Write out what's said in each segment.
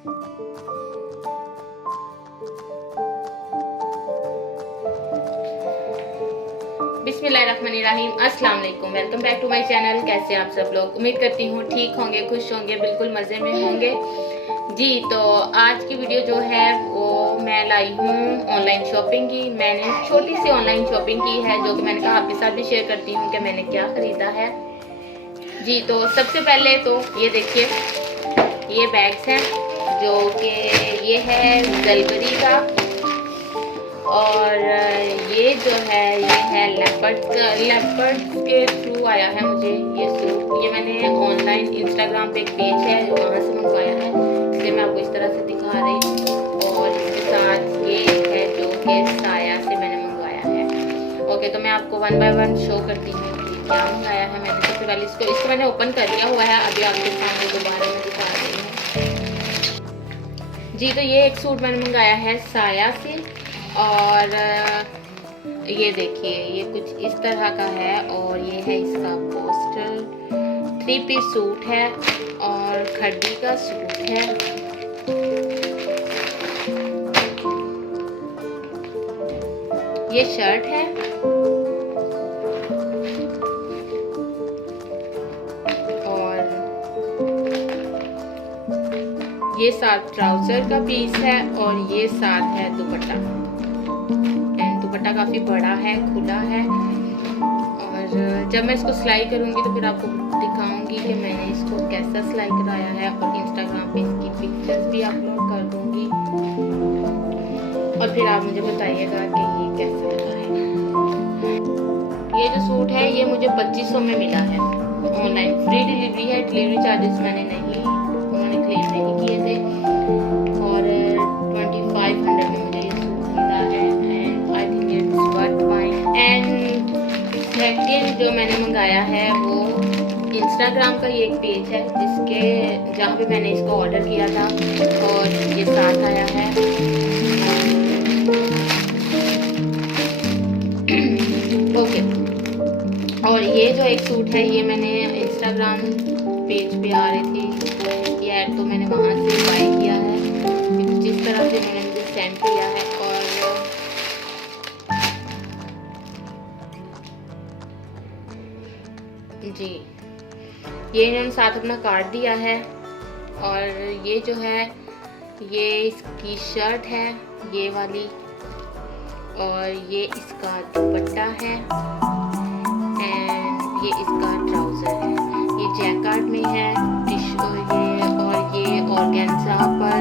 बिस्मिल्लाहिर्रहमानिर्रहीम, अस्सलाम वालेकुम। Welcome back to my channel. कैसे आप सब लोग? उम्मीद करती हूँ ठीक होंगे, खुश होंगे, बिल्कुल मज़े में होंगे जी। तो आज की वीडियो जो है वो मैं लाई हूँ ऑनलाइन शॉपिंग की। मैंने छोटी सी ऑनलाइन शॉपिंग की है जो कि मैंने कहा आपके साथ भी शेयर करती हूँ कि मैंने क्या ख़रीदा है जी। तो सबसे पहले तो ये देखिए, ये बैग्स हैं जो कि ये है ज़ेलबरी का, और ये जो है ये है लेपर्ड के थ्रू आया है मुझे ये सूट। ये मैंने ऑनलाइन इंस्टाग्राम पे एक पेज है वहाँ से मंगवाया है, इसलिए मैं आपको इस तरह से दिखा रही हूँ। और इसके साथ ये है जो कि साया से मैंने मंगवाया है। ओके, तो मैं आपको वन बाय वन शो करती हूँ कि क्या मंगाया है मैंने। सबसे पहले इसको मैंने ओपन कर लिया हुआ है, अभी आपके सामने दोबारा मैं दिखा रही हूँ जी। तो ये एक सूट मैंने मंगाया है साया से, और ये देखिए ये कुछ इस तरह का है, और ये है इसका पोस्टर। 3 पीस सूट है और खड्डी का सूट है। ये शर्ट है और ये साथ ट्राउजर का पीस है, और ये साथ है दुपट्टा। दुपट्टा काफ़ी बड़ा है, खुला है, और जब मैं इसको सिलाई करूँगी तो फिर आपको दिखाऊंगी कि मैंने इसको कैसा सिलाई कराया है, और इंस्टाग्राम पे इसकी पिक्चर्स भी अपलोड कर दूँगी, और फिर आप मुझे बताइएगा कि ये कैसा लगा है। ये जो सूट है ये मुझे 2500 में मिला है ऑनलाइन। फ्री डिलीवरी है, डिलीवरी चार्जेस मैंने उन्होंने क्लेम नहीं किए थे, और 2500 में मुझे ये सूट मिला है। सेकंड जो मैंने मंगाया है वो इंस्टाग्राम का ये एक पेज है जहाँ पे मैंने इसको ऑर्डर किया था, और ये साथ आया है। ओके, और ये जो एक सूट है ये मैंने इंस्टाग्राम पेज पे आ रही थी ये ऐड, तो मैंने वहाँ से बाय किया है। जिस तरह से मैंने मुझे सेंड किया है, और जी ये इन्होंने साथ अपना कार्ड दिया है। और ये जो है ये इसकी शर्ट है ये वाली, और ये इसका दुपट्टा है, एंड ये इसका ट्राउज़र है। ये जैकार्ड में है टिश्यू ये ऑर्गेन्जा पर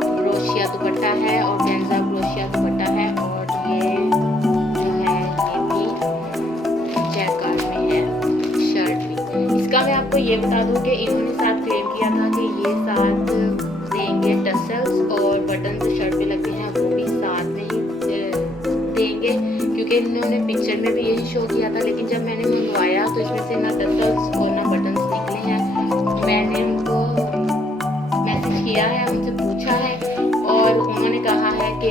क्रोशिया दुपट्टा है, ऑर्गेन्जा क्रोशिया दुपट्टा है, और ये मैं आपको ये बता दूं कि इन्होंने साथ क्लेम किया था कि ये साथ देंगे टसल्स और बटन जो शर्ट पे लगते हैं वो भी साथ में ही देंगे, क्योंकि इन्होंने पिक्चर में भी यही शो किया था। लेकिन जब मैंने मंगवाया तो इसमें से ना टसल्स और ना बटन्स निकले हैं। मैंने उनको मैसेज किया है, उनसे पूछा है, और उन्होंने कहा है कि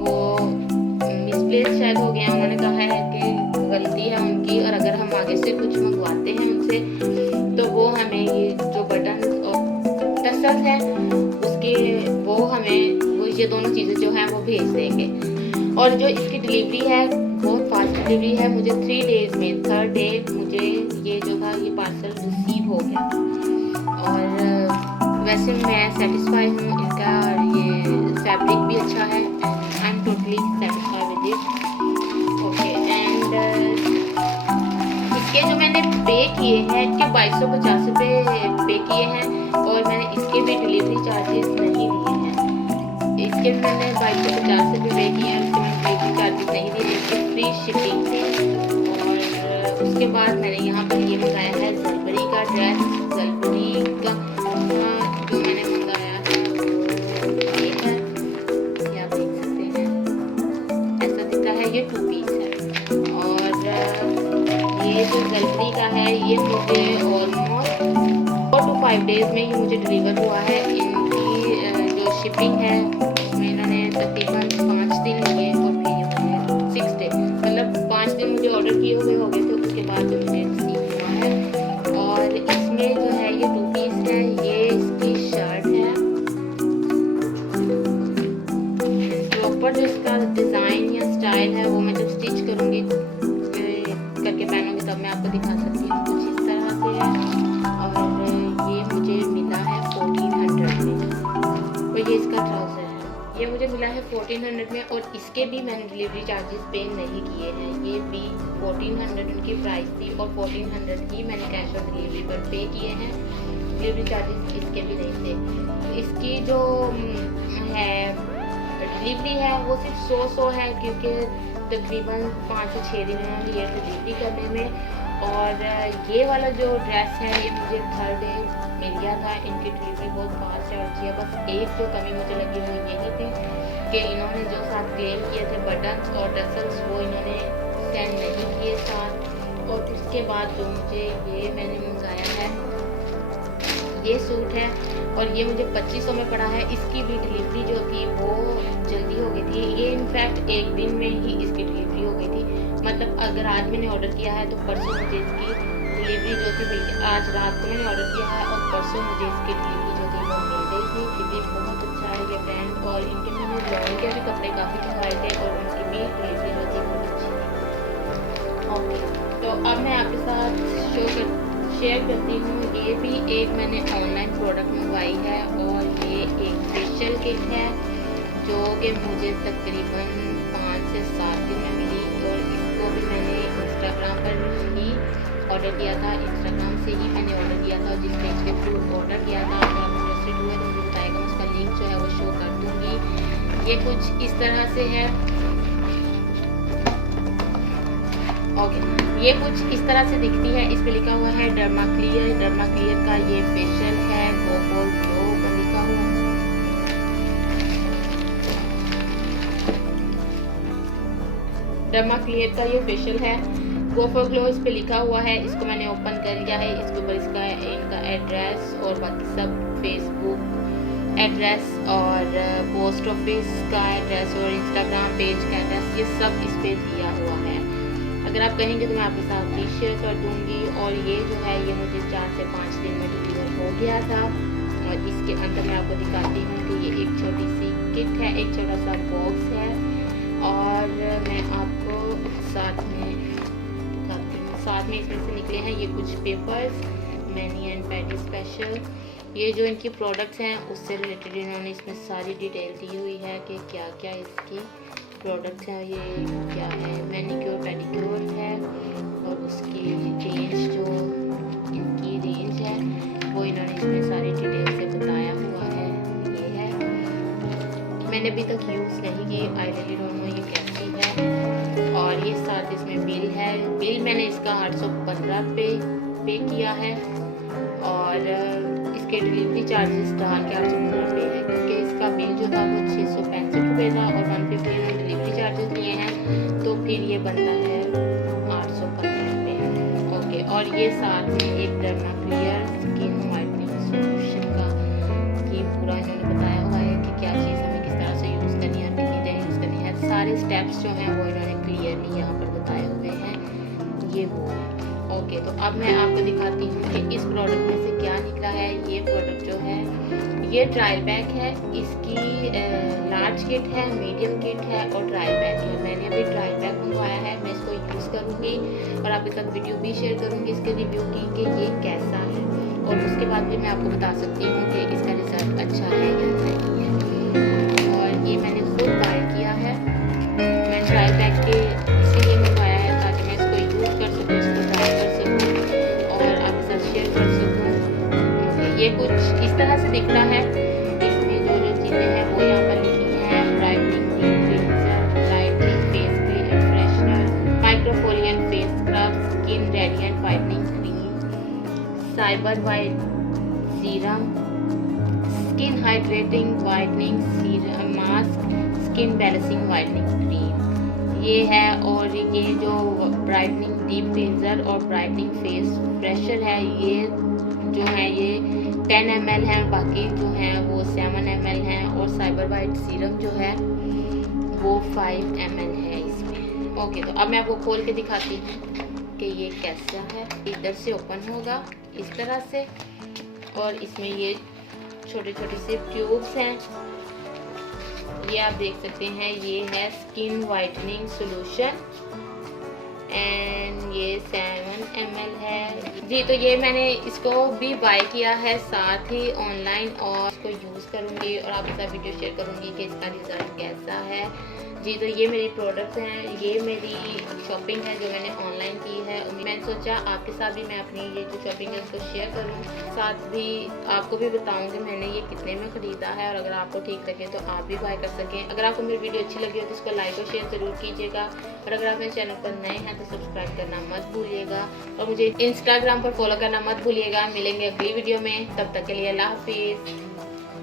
वो मिसप्लेस शायद हो गया। उन्होंने कहा है कि गलती है उनकी, और अगर हम आगे से कुछ मंगवाते हैं उनसे तो वो हमें ये जो बटन और टसल्स है उसके वो ये दोनों चीज़ें जो हैं वो भेज देंगे। और जो इसकी डिलीवरी है बहुत फास्ट डिलीवरी है। मुझे 3 डेज़ में 3rd डे मुझे ये जो था ये पार्सल रिसीव हो गया, और वैसे मैं सेटिस्फाई हूँ इसका। ये फैब्रिक भी अच्छा है, I am totally satisfy with it. Okay, and इसके जो मैंने पे किए हैं इसके 2250 रुपये पे किए हैं, और मैंने इसके भी डिलीवरी चार्जेस नहीं दिए हैं। इसके भी मैंने 2250 रुपये पे किए हैं, उसके मैंने डिलीवरी चार्जेस नहीं दिए, इसकी फ्री शिपिंग थी। और उसके बाद मैंने यहाँ पर ये मंगाया है ज़ेलबरी का ड्रेस। ज़ेलबरी का जो मैंने मंगाया है ये है, ये आप देख सकते हैं, ऐसा दिखता है। ये 2 पीस है, और ये जो ज़ेलबरी का है ये मुझे ऑलमोस्ट 4 to 5 डेज़ में ही मुझे डिलीवर हुआ है। इनकी जो शिपिंग है उसमें इन्होंने तकरीबन 5 दिन लिए, और फिर ये मुझे 6 डे मतलब 5 दिन मुझे ऑर्डर किए हुए हो गए थे, उसके बाद जो मुझे रिसीव हुआ है। और इसमें जो है ये 2 पीस है, ये 1400 में, और इसके भी मैंने डिलीवरी चार्जेस पे नहीं किए हैं। ये भी 1400 उनकी प्राइस थी और 1400 ही मैंने कैश ऑन डिलीवरी पर पे किए हैं। डिलीवरी चार्जेस इसके भी नहीं थे। इसकी जो है डिलीवरी है वो सिर्फ 100 है, क्योंकि तकरीबन 5 से 6 दिन उन्होंने लिए डिलीवरी करने में। और ये वाला जो ड्रेस है ये मुझे 3rd डे मिल गया था। इनकी डिलीवरी बहुत फास्ट है और अच्छी है। बस एक जो कमी मुझे लगी वो यही थी कि इन्होंने जो साथ क्लेम किए थे बटन्स और टसल्स वो इन्होंने सेंड नहीं किए साथ। और उसके बाद जो मुझे ये मैंने मंगाया है ये सूट है और ये मुझे 2500 में पड़ा है। इसकी भी डिलीवरी जो थी वो जल्दी हो गई थी। ये इनफैक्ट एक दिन में ही इसकी डिलीवरी हो गई थी। मतलब अगर आज मैंने ऑर्डर किया है तो परसों मुझे इसकी डिलीवरी जो थी मिल गई। आज रात को मैंने ऑर्डर किया है और परसों मुझे इसकी डिलीवरी जो थी वो मिल गई थी। क्योंकि बहुत अच्छा है ये ब्रांड, और इनके मैंने लॉन्ग के भी कपड़े काफ़ी दिखाए थे और उनकी भी डिलीवरी जो थी बहुत अच्छी थी। ओके, तो अब मैं आपके साथ शेयर करती हूँ। ये भी एक मैंने ऑनलाइन प्रोडक्ट मंगवाई है और ये एक फेशियल किट है जो कि मुझे तकरीबन 5 से 7 दिन में मिली। और इसको भी मैंने इंस्टाग्राम पर ही ऑर्डर किया था। इंस्टाग्राम से ही मैंने ऑर्डर किया था, जिस पेज के थ्रू ऑर्डर किया था। अगर आप इंटरेस्टेड हुए तो मुझे बताएगा, उसका लिंक जो है वो शो कर दूँगी। ये कुछ इस तरह से है। ओके, ये कुछ इस तरह से दिखती है। इस पे लिखा हुआ है डर्मा क्लियर। डर्मा क्लियर का ये फेशियल है, गो फॉर ग्लो का लिखा हुआ है। डर्मा क्लियर का ये फेशियल है, गो फॉर ग्लो इस पे लिखा हुआ है। इसको मैंने ओपन कर लिया है। इसके ऊपर इसका इनका एड्रेस और बाकी सब फेसबुक एड्रेस और पोस्ट ऑफिस का एड्रेस और इंस्टाग्राम पेज का एड्रेस, ये सब इस पे दिया हुआ है। अगर आप कहेंगे तो मैं आपके साथ भी शेयर कर दूंगी। और ये जो है ये मुझे 4 से 5 दिन में डिलीवर हो गया था। और इसके अंदर मैं आपको दिखाती हूँ कि ये एक छोटी सी किट है, एक छोटा सा बॉक्स है। और मैं आपको साथ में दिखाती हूँ। साथ में इसमें से निकले हैं ये कुछ papers, many and patty special. ये जो इनकी प्रोडक्ट्स हैं उससे रिलेटेड इन्होंने इसमें सारी डिटेल दी हुई है कि क्या क्या इसकी प्रोडक्ट्स हैं। ये क्या है, मैनिक्योर पेडिक्योर है और उसकी रेंज जो इनकी रेंज है वो इन्होंने इसमें सारी डिटेल से बताया हुआ है। ये है, मैंने अभी तक यूज़ नहीं की, आई रियली डोंट नो ये कैसी है। और ये साथ इसमें बिल है। बिल मैंने इसका 815 पे किया है और इसके डिलीवरी चार्जेस डाल के 815 पे है, क्योंकि इसका बिल जो था वो 665 रुपये था और 150 में डिलीवरी चार्जेस लिए हैं, तो फिर ये बनता है 815 रुपये। ओके, और ये साथ में एक derma clear skin whitening solution का ये पूरा इन्होंने बताया हुआ है कि क्या चीज़ हमें किस तरह से यूज़ करनी है, कितनी देर यूज़ करनी है। सारे स्टेप्स जो हैं वो इन्होंने क्लियरली यहाँ पर बताए हुए हैं। ये वो है। ओके, तो अब मैं आपको दिखाती हूँ कि इस प्रोडक्ट में से क्या निकला है। ये प्रोडक्ट जो है ये ट्रायल पैक है। इसकी लार्ज किट है, मीडियम किट है और ट्रायल पैक है। मैंने अभी ट्रायल पैक मंगवाया है, मैं इसको यूज़ करूँगी और आपके साथ वीडियो भी शेयर करूँगी इसके रिव्यू की कि ये कैसा है। और उसके बाद भी मैं आपको बता सकती हूँ कि इसका रिजल्ट अच्छा है या नहीं है। और ये मैंने खुद बाय किया है। मैं ट्रायल पैक के इसीलिए मंगवाया है ताकि मैं इसको यूज़ कर सकूँ, इसको ट्राई कर सकूँ और आपके साथ शेयर कर सकूँ। ये कुछ इस तरह से दिखता है। इसमें जो जो चीज़ें हैं वो यहाँ पर लिखी हैं। Brightening cleanser, brightening face cream freshener, microfoliant face scrub, skin radiant whitening cream, cyber white serum, skin hydrating whitening serum mask, skin balancing whitening cream ये है। और ये जो ब्राइटनिंग डीप क्लींजर और ब्राइटनिंग फेस फ्रेशर है, ये जो है ये 10 ml है, बाकी जो है वो 7 ml हैं। और साइबर वाइट सीरम जो है वो 5 ml है इसमें। ओके, तो अब मैं आपको खोल के दिखाती हूँ कि ये कैसा है। इधर से ओपन होगा इस तरह से और इसमें ये छोटे छोटे से ट्यूब्स हैं। ये आप देख सकते हैं, ये है स्किन वाइटनिंग सॉल्यूशन एंड ये 7 ml है जी। तो ये मैंने इसको भी बाय किया है साथ ही ऑनलाइन, और इसको यूज़ करूँगी और आपके साथ वीडियो शेयर करूँगी कि इसका रिज़ल्ट कैसा है जी। तो ये मेरी प्रोडक्ट्स हैं, ये मेरी शॉपिंग है जो मैंने ऑनलाइन की है। मैंने सोचा आपके साथ भी मैं अपनी ये जो शॉपिंग है उसको शेयर करूं, साथ भी आपको भी बताऊंगी मैंने ये कितने में ख़रीदा है, और अगर आपको ठीक लगे तो आप भी बाय कर सकें। अगर आपको मेरी वीडियो अच्छी लगी हो तो इसको लाइक और शेयर ज़रूर कीजिएगा, और अगर आप मेरे चैनल पर नए हैं तो सब्सक्राइब करना मत भूलिएगा, और मुझे इंस्टाग्राम पर फॉलो करना मत भूलिएगा। मिलेंगे अगली वीडियो में, तब तक के लिए अल्लाह हाफिज़।